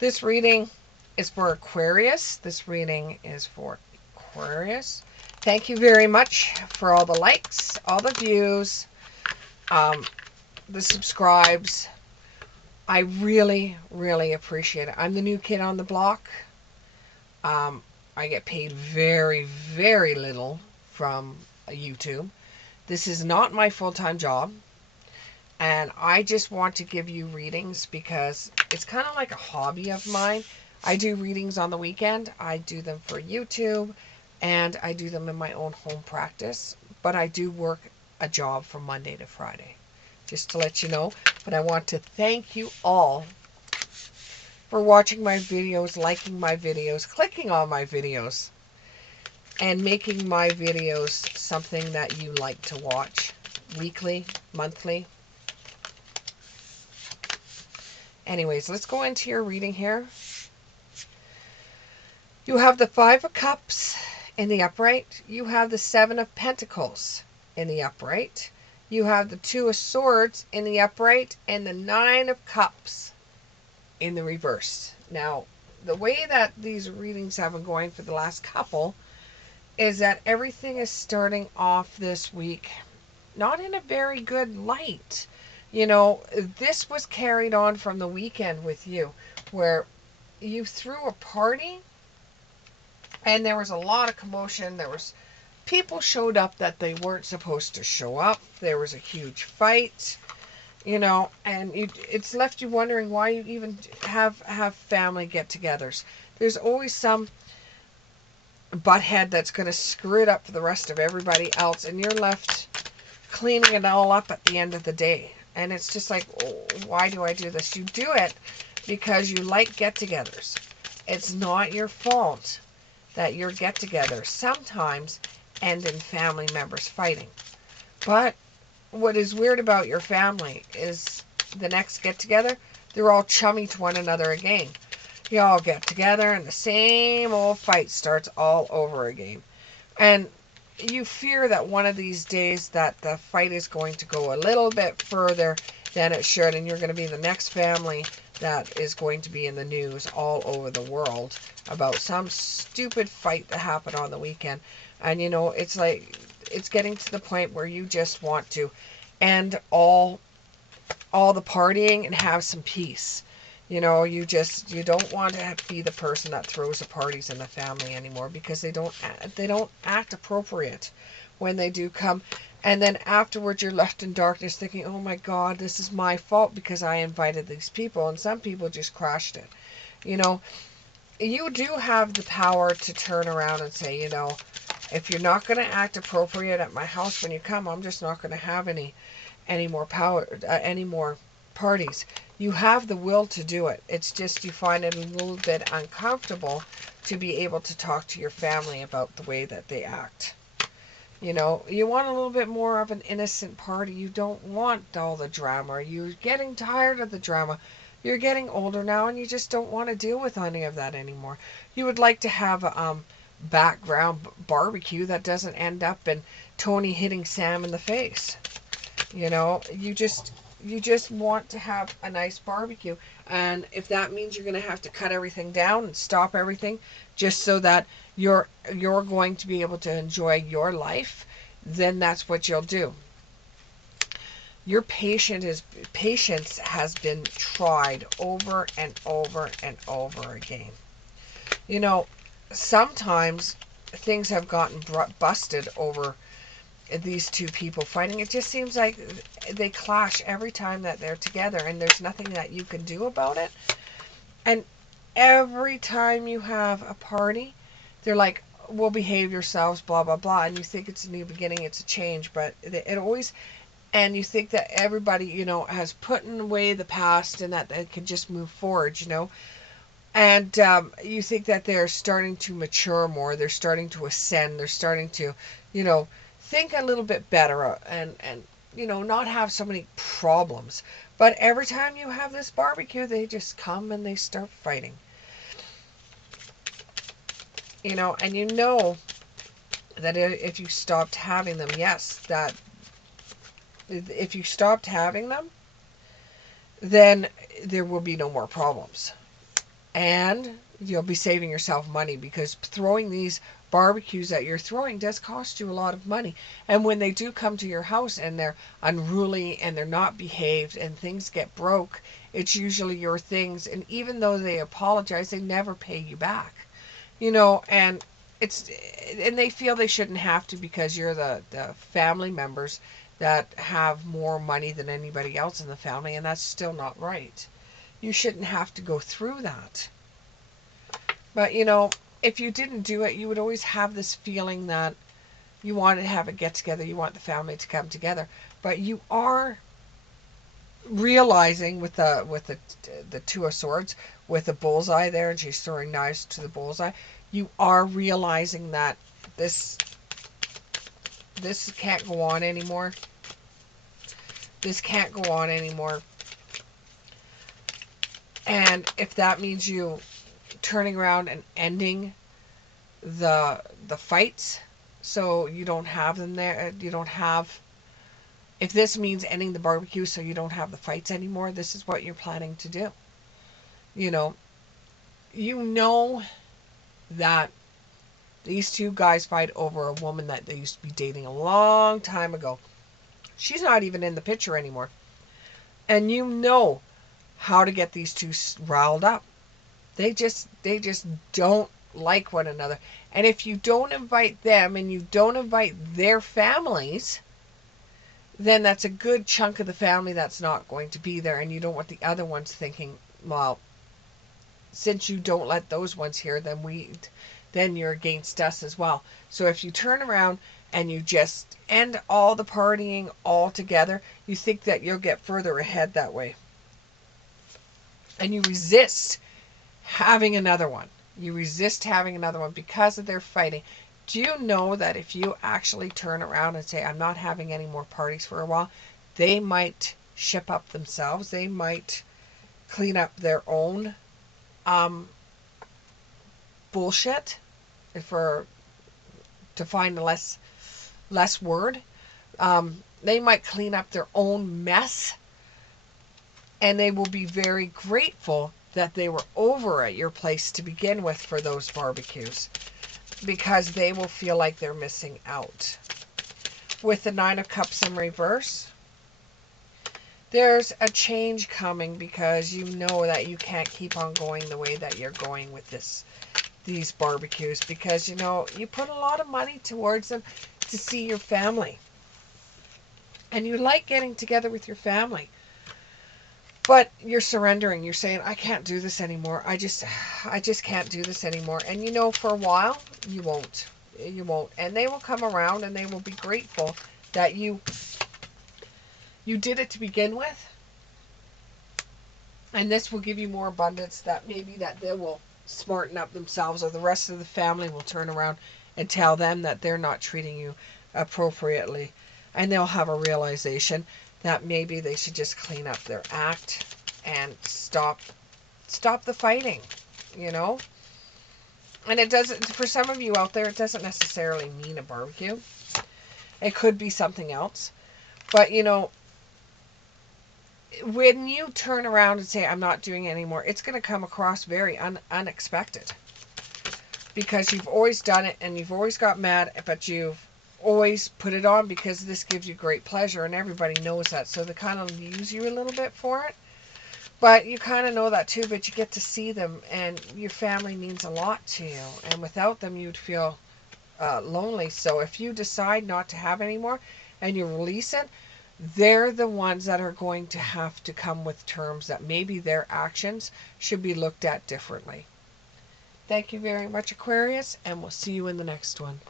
This reading is for Aquarius. This reading is for Aquarius. Thank you very much for all the likes, all the views, um, the subscribes. I really, really appreciate it. I'm the new kid on the block. I get paid very, very little from YouTube. This is not my full-time job. And I just want to give you readings because it's kind of like a hobby of mine. I do readings on the weekend. I do them for YouTube. And I do them in my own home practice. But I do work a job from Monday to Friday. Just to let you know. But I want to thank you all for watching my videos, liking my videos, clicking on my videos, and making my videos something that you like to watch weekly, monthly. Anyways, let's go into your reading here. You have the Five of Cups in the upright. You have the Seven of Pentacles in the upright. You have the Two of Swords in the upright and the Nine of Cups in the reverse. Now, the way that these readings have been going for the last couple is that everything is starting off this week not in a very good light. You know, this was carried on from the weekend with you, where you threw a party and there was a lot of commotion. There was people showed up that they weren't supposed to show up. There was a huge fight, you know, and it's left you wondering why you even have family get-togethers. There's always some butthead that's going to screw it up for the rest of everybody else, and you're left cleaning it all up at the end of the day. And it's just like, oh, why do I do this? You do it because you like get-togethers. It's not your fault that your get-togethers sometimes end in family members fighting. But what is weird about your family is the next get-together, they're all chummy to one another again. You all get together and the same old fight starts all over again. And you fear that one of these days that the fight is going to go a little bit further than it should, and you're going to be the next family that is going to be in the news all over the world about some stupid fight that happened on the weekend. And you know, it's like, it's getting to the point where you just want to end all the partying and have some peace. You know, you don't want to be the person that throws the parties in the family anymore, because they don't act appropriate when they do come. And then afterwards you're left in darkness thinking, oh my God, this is my fault because I invited these people. And some people just crashed it. You know, you do have the power to turn around and say, you know, if you're not going to act appropriate at my house when you come, I'm just not going to have any more parties. You have the will to do it. It's just you find it a little bit uncomfortable to be able to talk to your family about the way that they act. You know, you want a little bit more of an innocent party. You don't want all the drama. You're getting tired of the drama. You're getting older now and you just don't want to deal with any of that anymore. You would like to have a background barbecue that doesn't end up in Tony hitting Sam in the face. You know, you just want to have a nice barbecue. And if that means you're going to have to cut everything down and stop everything just so that you're going to be able to enjoy your life, then that's what you'll do. Your patience has been tried over and over and over again. You know, sometimes things have gotten busted over these two people fighting. It just seems like they clash every time that they're together, and there's nothing that you can do about it. And every time you have a party, they're like, well, behave yourselves, blah blah blah, and you think it's a new beginning, it's a change, but it always, and you think that everybody, you know, has put away the past and that they can just move forward, you know. And you think that they're starting to mature more, they're starting to ascend, they're starting to, you know, think a little bit better, and you know, not have so many problems. But every time you have this barbecue, they just come and they start fighting. You know, and you know that if you stopped having them, yes, that if you stopped having them, then there will be no more problems. And you'll be saving yourself money, because throwing these barbecues that you're throwing does cost you a lot of money. And when they do come to your house and they're unruly and they're not behaved and things get broke, it's usually your things. And even though they apologize, they never pay you back. And it's and they feel they shouldn't have to, because you're the family members that have more money than anybody else in the family, and that's still not right. You shouldn't have to go through that. But if you didn't do it, you would always have this feeling that you want to have a get together, you want the family to come together. But you are realizing with the Two of Swords, with the bullseye there, and she's throwing knives to the bullseye, you are realizing that this can't go on anymore. This can't go on anymore. And if that means you turning around and ending the fights, so you don't have them there, if this means ending the barbecue so you don't have the fights anymore, this is what you're planning to do. You know, you know that these two guys fight over a woman that they used to be dating a long time ago. She's not even in the picture anymore. And you know how to get these two riled up. They just don't like one another. And if you don't invite them and you don't invite their families, then that's a good chunk of the family that's not going to be there. And you don't want the other ones thinking, well, since you don't let those ones here, then you're against us as well. So if you turn around and you just end all the partying all together, you think that you'll get further ahead that way. And you resist having another one. You resist having another one because of their fighting. Do you know that if you actually turn around and say, I'm not having any more parties for a while, they might ship up themselves. They might clean up their own bullshit, to find a less word. They might clean up their own mess, and they will be very grateful that they were over at your place to begin with for those barbecues, because they will feel like they're missing out. With the Nine of Cups in reverse, there's a change coming, because you know that you can't keep on going the way that you're going with these barbecues, because you put a lot of money towards them to see your family, and you like getting together with your family. But you're surrendering. You're saying, I can't do this anymore. I just can't do this anymore. And for a while, you won't. You won't. And they will come around and they will be grateful that you did it to begin with. And this will give you more abundance, that maybe that they will smarten up themselves, or the rest of the family will turn around and tell them that they're not treating you appropriately. And they'll have a realization that maybe they should just clean up their act and stop the fighting, And it doesn't, for some of you out there, it doesn't necessarily mean a barbecue. It could be something else. But, when you turn around and say, I'm not doing it anymore, it's going to come across very unexpected. Because you've always done it and you've always got mad, but you've always put it on because this gives you great pleasure, and everybody knows that. So they kind of use you a little bit for it. But you kind of know that too, but you get to see them, and your family means a lot to you. And without them, you'd feel lonely. So if you decide not to have any more and you release it, they're the ones that are going to have to come with terms that maybe their actions should be looked at differently. Thank you very much, Aquarius, and we'll see you in the next one.